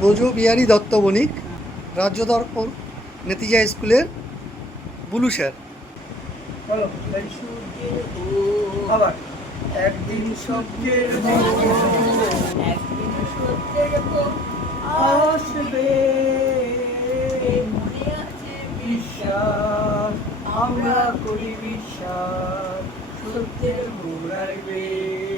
ব্রজ বিহারী দত্ত বণিক রাজ্য দর্পণ নেতিজা স্কুলের blue sir. আবার। একদিন একদিন আসবে। মনে আছে বিশ্বাস। আমরা করি বিশ্বাস। সত্যের। পৃথিবীর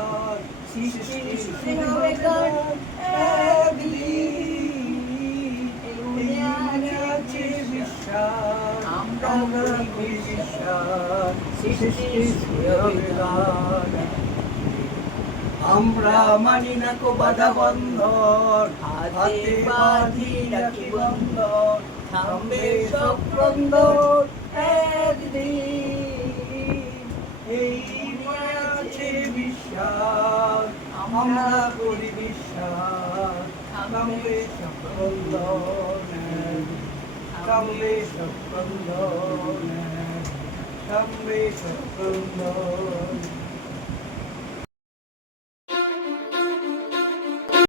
আমরা মানি না কো বাধা বন্ধন, হাতে বাঁধি রাখি বন্ধন, থামবে সব ক্রন্দন একদিন। এই বিশ্বাস। আমরা করি বিশ্বাস থামবে সপ্রন্দন থামবে সপ্রন্দন থামবে সপ্রন্দন